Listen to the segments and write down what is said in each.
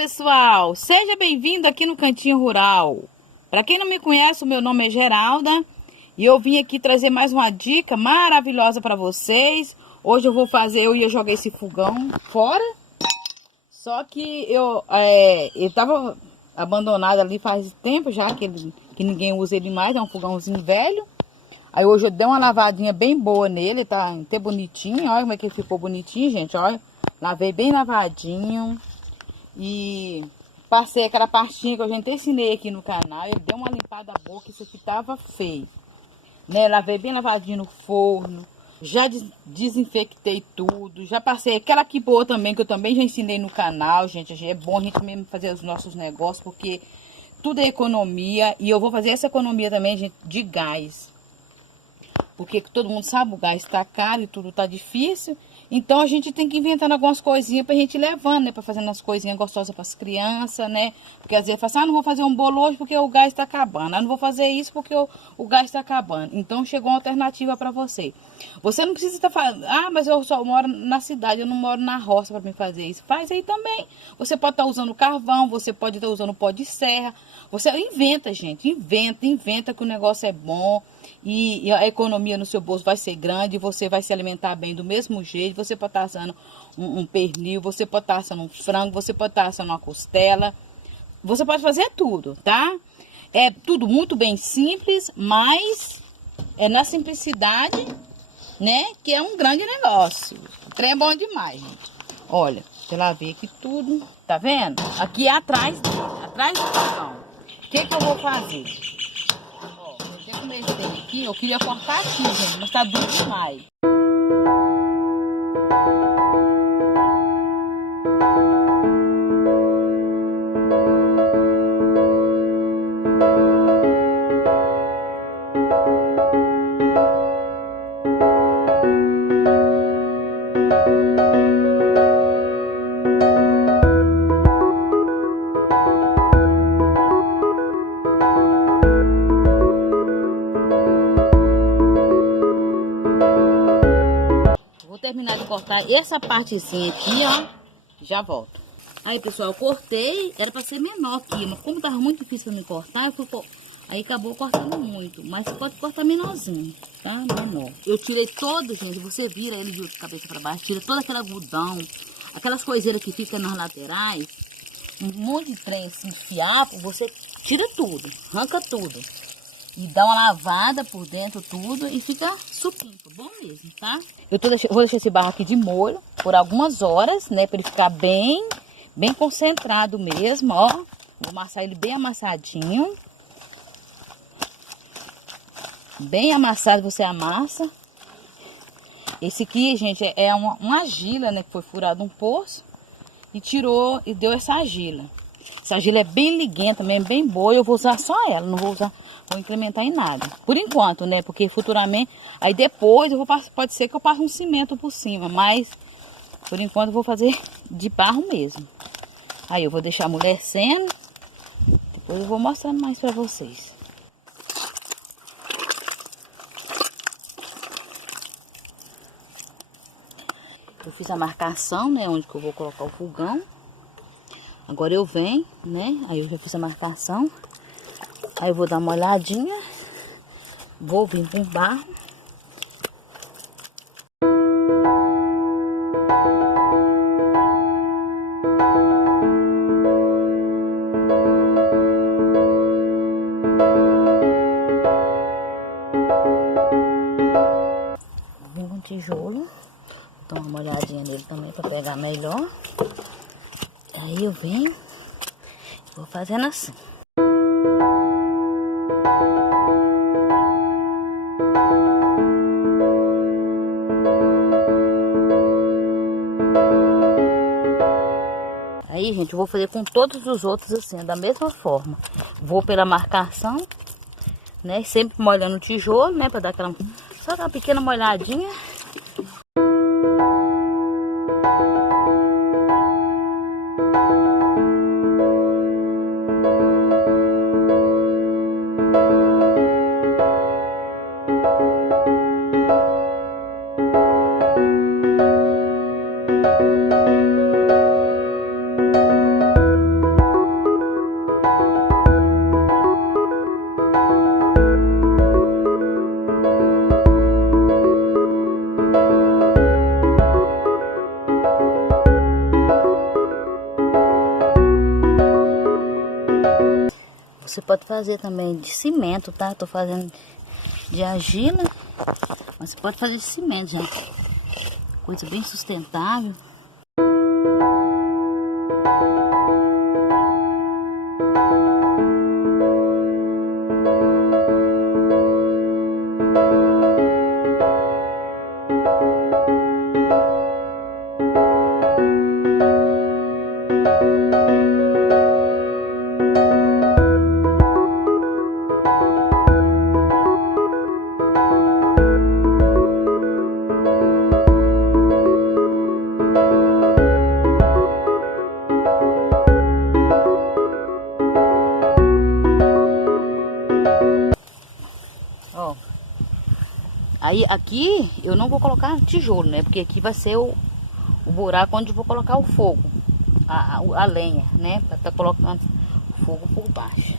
pessoal, seja bem-vindo aqui no Cantinho Rural. Para quem não me conhece, o meu nome é Geralda e eu vim aqui trazer mais uma dica maravilhosa para vocês. Hoje eu ia jogar esse fogão fora, só que eu tava abandonado ali faz tempo já, que ninguém usa ele mais, é um fogãozinho velho. Aí hoje eu dei uma lavadinha bem boa nele, tá até bonitinho, olha como é que ele ficou bonitinho, gente, olha. Lavei bem lavadinho. E passei aquela pastinha que eu já até ensinei aqui no canal. Ele deu uma limpada boa, que isso aqui tava feio, né? Lavei bem lavadinho no forno. Já desinfectei tudo. Já passei aquela que boa também, que eu também já ensinei no canal, gente. É bom a gente mesmo fazer os nossos negócios, porque tudo é economia. E eu vou fazer essa economia também, gente, de gás. Porque todo mundo sabe, o gás tá caro e tudo tá difícil. Então a gente tem que inventar algumas coisinhas pra gente ir levando, né? Pra fazer umas coisinhas gostosas pras crianças, né? Porque às vezes fala assim, não vou fazer um bolo hoje porque o gás tá acabando. Não vou fazer isso porque o gás tá acabando. Então chegou uma alternativa pra você. Você não precisa estar falando, mas eu só moro na cidade, eu não moro na roça pra me fazer isso. Faz aí também. Você pode estar usando carvão, você pode estar usando pó de serra. Você inventa, gente. Inventa que o negócio é bom. E a economia no seu bolso vai ser grande, você vai se alimentar bem do mesmo jeito. Você pode estar assando um pernil, você pode estar assando um frango, você pode estar assando uma costela. Você pode fazer tudo, tá? É tudo muito bem simples, mas é na simplicidade, né, que é um grande negócio. O trem é bom demais, gente. Olha, deixa eu lá ver aqui tudo. Tá vendo? Aqui atrás dele, atrás do fogão. O que eu vou fazer? Eu comecei aqui, eu queria cortar aqui, gente, mas tá duro demais. Vou terminar de cortar essa partezinha aqui, ó. Já volto. Aí, pessoal, eu cortei. Era pra ser menor aqui, mas como tava muito difícil pra me cortar, aí acabou cortando muito. Mas pode cortar menorzinho, tá? Menor. Eu tirei todo, gente. Você vira ele de cabeça pra baixo. Tira todo aquele algodão. Aquelas coiseiras que ficam nas laterais. Um monte de trem assim, fiapo. Você tira tudo. Arranca tudo. E dá uma lavada por dentro tudo e fica supimpa, bom mesmo, tá? Vou deixar esse barro aqui de molho por algumas horas, né? Pra ele ficar bem concentrado mesmo, ó. Vou amassar ele bem amassadinho. Bem amassado você amassa. Esse aqui, gente, é uma argila, né? Que foi furado um poço e tirou e deu essa argila. Essa argila é bem liguenta mesmo, bem boa. Eu vou usar só ela, não vou incrementar em nada. Por enquanto, né? Porque futuramente, aí depois pode ser que eu passe um cimento por cima. Mas, por enquanto, eu vou fazer de barro mesmo. Aí eu vou deixar amolecendo. Depois eu vou mostrando mais pra vocês. Eu fiz a marcação, né? Onde que eu vou colocar o fogão. Agora eu venho, né? Aí eu já fiz a marcação. Aí eu vou dar uma olhadinha. Vou vir com barro. Vim com tijolo. Vou dar uma olhadinha nele também para pegar melhor. Aí eu venho. Vou fazendo assim. Aí, gente, eu vou fazer com todos os outros assim, da mesma forma. Vou pela marcação, né? Sempre molhando o tijolo, né? Pra dar só uma pequena molhadinha. Você pode fazer também de cimento, tá? Eu tô fazendo de argila, mas você pode fazer de cimento, gente. Coisa bem sustentável. Ó, aí aqui eu não vou colocar tijolo, né? Porque aqui vai ser o buraco onde eu vou colocar o fogo, a lenha, né? Pra tá colocando o fogo por baixo.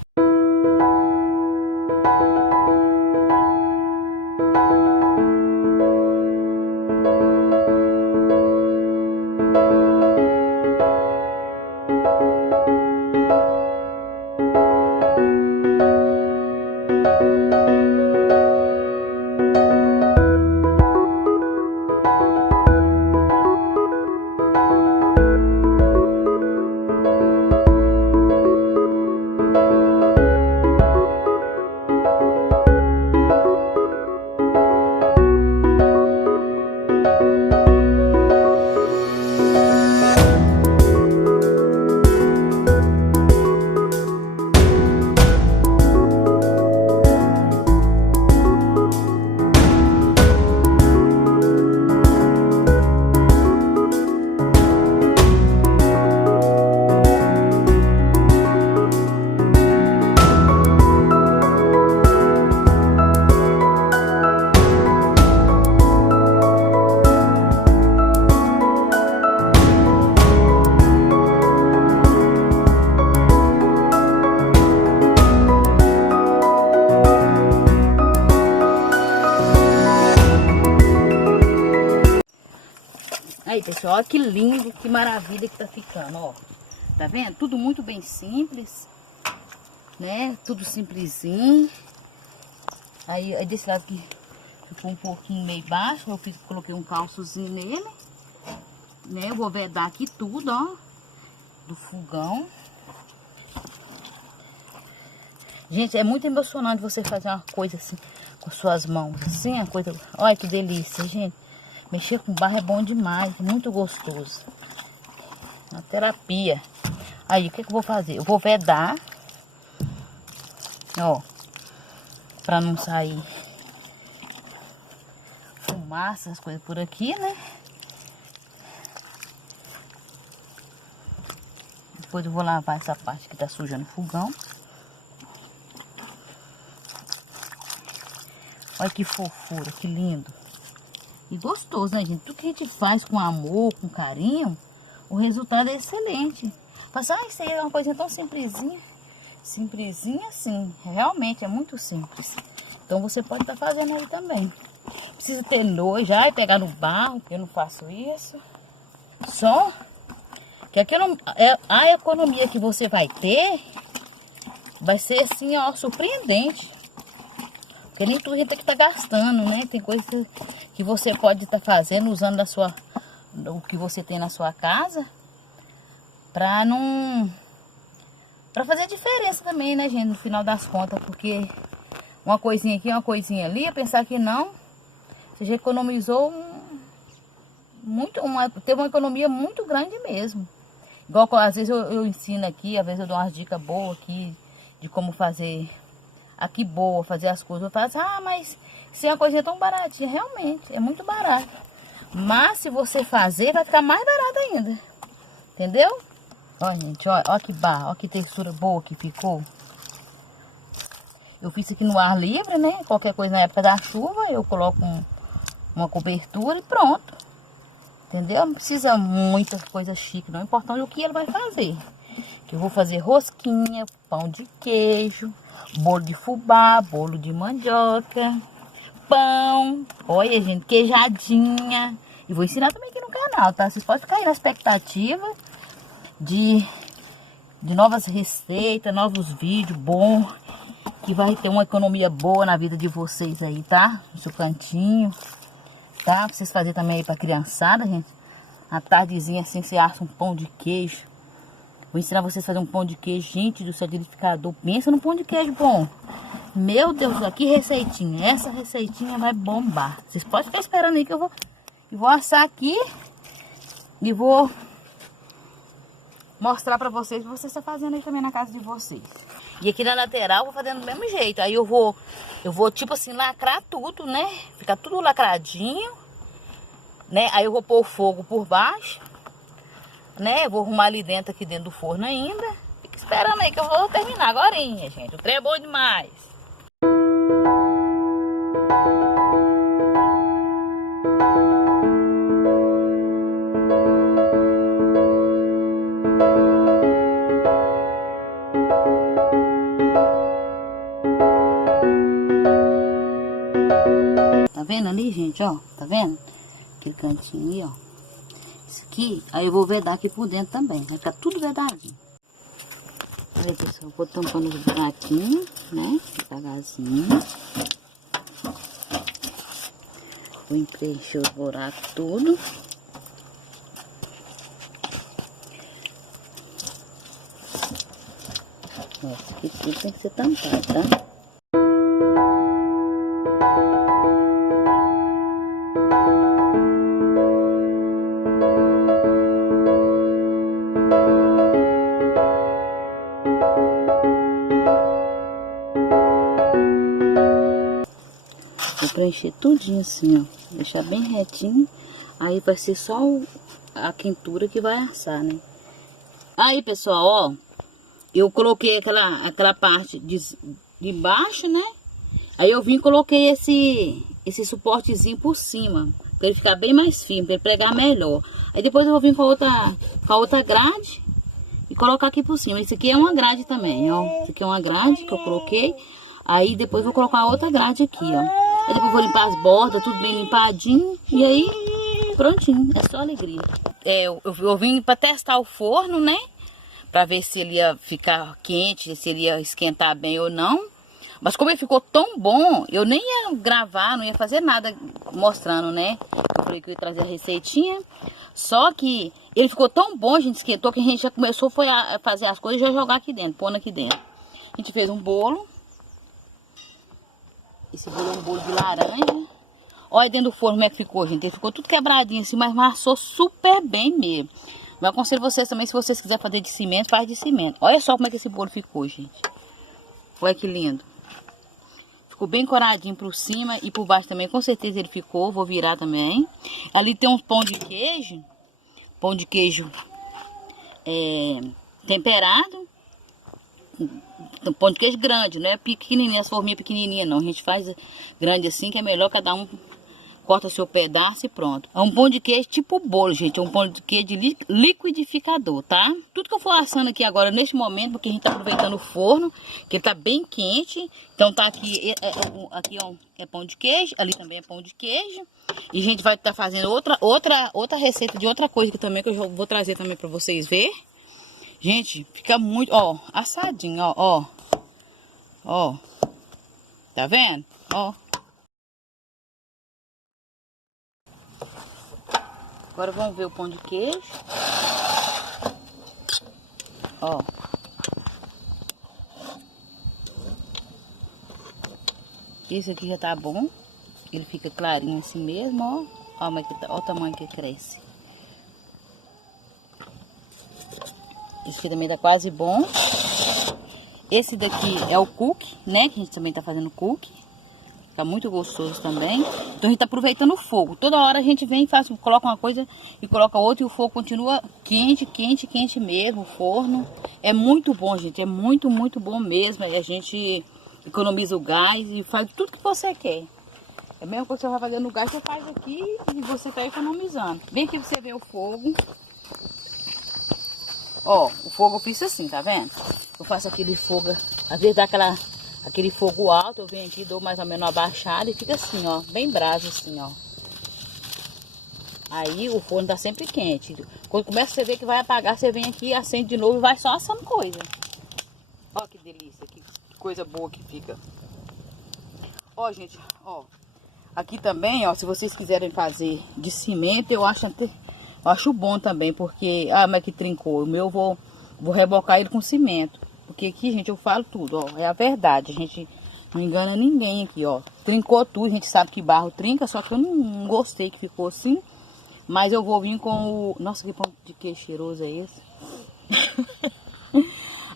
Aí, pessoal, olha que lindo, que maravilha que tá ficando, ó. Tá vendo? Tudo muito bem simples, né? Tudo simplesinho. Aí desse lado aqui ficou um pouquinho meio baixo, eu coloquei um calçozinho nele, né? Eu vou vedar aqui tudo, ó, do fogão. Gente, é muito emocionante você fazer uma coisa assim, com suas mãos, assim, a coisa... Olha que delícia, gente. Mexer com barro é bom demais, muito gostoso. Uma terapia. Aí, o que eu vou fazer? Eu vou vedar, ó, pra não sair fumaça, essas coisas por aqui, né? Depois eu vou lavar essa parte que tá suja no fogão. Olha que fofura, que lindo. E gostoso, né, gente? Tudo que a gente faz com amor, com carinho, o resultado é excelente. Fala assim, isso aí é uma coisa tão simplesinha. Simplesinha, sim. Realmente é muito simples. Então você pode estar fazendo aí também. Precisa ter nojo, e pegar no barro, que eu não faço isso. Só que aquilo, a economia que você vai ter vai ser assim, ó, surpreendente. Porque nem tudo a gente tem que estar gastando, né? Tem coisa que você pode estar fazendo, usando o que você tem na sua casa, pra fazer diferença também, né, gente? No final das contas, porque uma coisinha aqui, uma coisinha ali, pensar que não, você já economizou teve uma economia muito grande mesmo. Igual às vezes eu ensino aqui, às vezes eu dou umas dicas boas aqui de como fazer aqui boa, fazer as coisas. Eu falo assim, mas se é uma coisinha tão baratinha, realmente, é muito barato. Mas se você fazer, vai ficar mais barato ainda. Entendeu? Ó, gente, ó que barra, ó que textura boa que ficou. Eu fiz isso aqui no ar livre, né? Qualquer coisa na época da chuva, eu coloco uma cobertura e pronto. Entendeu? Não precisa muita coisa chique, não. O importante é o que ele vai fazer. Que eu vou fazer rosquinha, pão de queijo, bolo de fubá, bolo de mandioca, pão, olha, gente, queijadinha. E vou ensinar também aqui no canal, tá? Vocês podem ficar aí na expectativa de de novas receitas, novos vídeos bons, que vai ter uma economia boa na vida de vocês aí, tá? No seu cantinho, tá? Pra vocês fazerem também aí pra criançada, gente. À tardezinha assim, você assa um pão de queijo. Vou ensinar vocês a fazer um pão de queijo, gente do céu, liquidificador. Pensa no pão de queijo bom. Meu Deus do céu, que receitinha. Essa receitinha vai bombar. Vocês podem ficar esperando aí que eu vou assar aqui e vou mostrar pra vocês, vocês estão fazendo aí também na casa de vocês. E aqui na lateral eu vou fazendo do mesmo jeito. Aí eu vou tipo assim, lacrar tudo, né? Ficar tudo lacradinho, né? Aí eu vou pôr o fogo por baixo, né? Eu vou arrumar ali dentro, aqui dentro do forno ainda. Fica esperando aí que eu vou terminar agorinha, gente. O trem é bom demais. Tá vendo ali, gente, ó? Tá vendo? Aquele cantinho ali, ó. Isso aqui, aí eu vou vedar aqui por dentro também. Vai ficar tudo vedadinho. Olha, pessoal, eu vou tampando os buraquinhos, né? Devagarzinho. Vou preencher os buracos tudo. Esse aqui tudo tem que ser tampado, tá? Vou preencher tudinho assim, ó. Deixar bem retinho. Aí vai ser só a quentura que vai assar, né? Aí, pessoal, ó. Eu coloquei aquela parte de baixo, né? Aí eu vim e coloquei esse suportezinho por cima. Pra ele ficar bem mais firme, pra ele pregar melhor. Aí depois eu vou vir com a outra grade e colocar aqui por cima. Esse aqui é uma grade também, ó. Esse aqui é uma grade que eu coloquei. Aí depois eu vou colocar outra grade aqui, ó. Aí depois eu vou limpar as bordas, tudo bem limpadinho. E aí, prontinho. É só alegria. Eu vim pra testar o forno, né? Pra ver se ele ia ficar quente, se ele ia esquentar bem ou não. Mas como ele ficou tão bom, eu nem ia gravar, não ia fazer nada mostrando, né? Eu falei que eu ia trazer a receitinha. Só que ele ficou tão bom, a gente esquentou, que a gente já começou a fazer as coisas e já jogar aqui dentro, pondo aqui dentro. A gente fez um bolo. Esse bolo é um bolo de laranja. Olha dentro do forno como é que ficou, gente. Ele ficou tudo quebradinho assim, mas amassou super bem mesmo. Eu aconselho vocês também, se vocês quiserem fazer de cimento, faz de cimento. Olha só como é que esse bolo ficou, gente. Olha que lindo. Ficou bem coradinho por cima e por baixo também, com certeza ele ficou. Vou virar também. Ali tem uns pão de queijo. Pão de queijo temperado. Pão de queijo grande, não é pequenininha, as forminhas pequenininhas não. A gente faz grande assim, que é melhor, cada um corta seu pedaço e pronto. É um pão de queijo tipo bolo, gente. É um pão de queijo de liquidificador, tá? Tudo que eu for assando aqui agora, neste momento, porque a gente tá aproveitando o forno, que ele tá bem quente. Então tá aqui, aqui ó, é pão de queijo, ali também é pão de queijo. E a gente vai estar fazendo outra receita de outra coisa que também, que eu vou trazer também pra vocês verem. Gente, fica muito, ó, assadinho, ó. Tá vendo? Ó. Agora vamos ver o pão de queijo. Ó. Esse aqui já tá bom. Ele fica clarinho assim mesmo, ó. Ó o tamanho que cresce. Esse aqui também tá quase bom. Esse daqui é o cookie, né? Que a gente também tá fazendo cookie. Fica muito gostoso também. Então a gente tá aproveitando o fogo. Toda hora a gente vem e coloca uma coisa e coloca outra. E o fogo continua quente, quente, quente mesmo. O forno é muito bom, gente. É muito, muito bom mesmo. E a gente economiza o gás e faz tudo que você quer. É a mesma coisa que você vai fazer no gás, você faz aqui e você tá economizando. Vem aqui pra você ver o fogo. Ó, o fogo eu fiz assim, tá vendo? Eu faço aquele fogo, às vezes dá aquele fogo alto, eu venho aqui, dou mais ou menos uma baixada e fica assim, ó, bem brasa assim, ó. Aí o forno tá sempre quente. Quando começa você ver que vai apagar, você vem aqui, acende de novo e vai só assando coisa. Ó que delícia, que coisa boa que fica. Ó, gente, ó. Aqui também, ó, se vocês quiserem fazer de cimento, eu acho bom também, porque... Ah, mas que trincou. O meu eu vou rebocar ele com cimento. Porque aqui, gente, eu falo tudo, ó. É a verdade, a gente não engana ninguém aqui, ó. Trincou tudo, a gente sabe que barro trinca, só que eu não gostei que ficou assim. Mas eu vou vir com o... Nossa, que pão de queijo cheiroso é esse?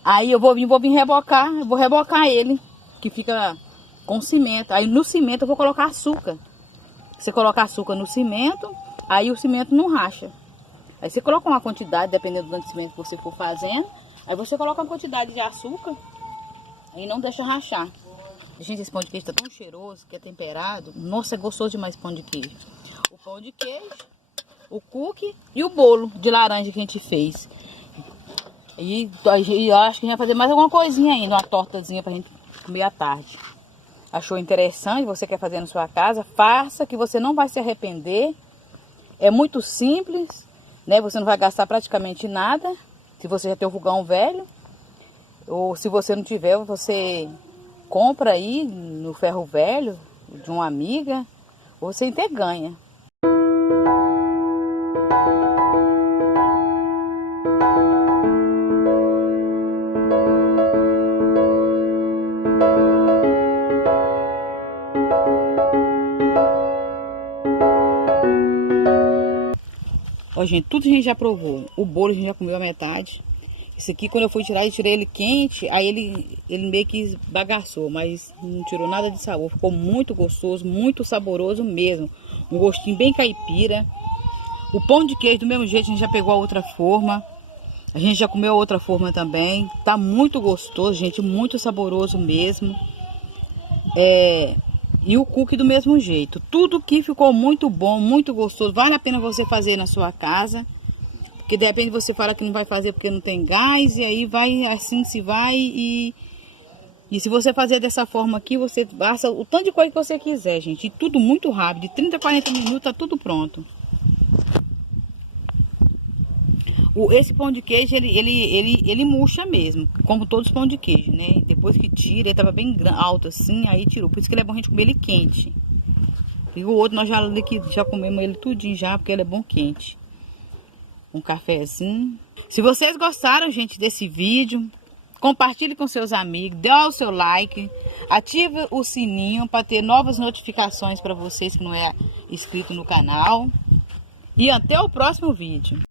Aí eu vou vir rebocar, eu vou rebocar ele, que fica com cimento. Aí no cimento eu vou colocar açúcar. Você coloca açúcar no cimento, aí o cimento não racha. Aí você coloca uma quantidade, dependendo do tanto de cimento que você for fazendo. Aí você coloca uma quantidade de açúcar e não deixa rachar. Gente, esse pão de queijo tá tão cheiroso, que é temperado. Nossa, é gostoso demais esse pão de queijo. O pão de queijo, o cookie e o bolo de laranja que a gente fez. E eu acho que a gente vai fazer mais alguma coisinha ainda, uma tortazinha pra gente comer à tarde. Achou interessante? Você quer fazer na sua casa? Faça, que você não vai se arrepender. É muito simples, né? Você não vai gastar praticamente nada. Se você já tem o fogão velho, ou se você não tiver, você compra aí no ferro velho de uma amiga, ou você até ganha. Ó, gente, tudo a gente já provou. O bolo a gente já comeu a metade. Esse aqui, quando eu fui tirar, eu tirei ele quente. Aí ele meio que bagaçou, mas não tirou nada de sabor. Ficou muito gostoso, muito saboroso mesmo. Um gostinho bem caipira. O pão de queijo, do mesmo jeito, a gente já pegou a outra forma. A gente já comeu a outra forma também. Tá muito gostoso, gente. Muito saboroso mesmo. E o cookie do mesmo jeito. Tudo que ficou muito bom, muito gostoso. Vale a pena você fazer na sua casa. Porque de repente você fala que não vai fazer porque não tem gás. E aí vai assim se vai. E se você fazer dessa forma aqui, você passa o tanto de coisa que você quiser, gente. E tudo muito rápido. De 30 a 40 minutos tá tudo pronto. Esse pão de queijo, ele murcha mesmo, como todos os pão de queijo, né? Depois que tira, ele tava bem alto assim, aí tirou. Por isso que ele é bom a gente comer ele quente. E o outro nós já comemos ele tudinho já, porque ele é bom quente. Um cafezinho. Se vocês gostaram, gente, desse vídeo, compartilhe com seus amigos, dê o seu like, ative o sininho para ter novas notificações para vocês que não é inscrito no canal. E até o próximo vídeo.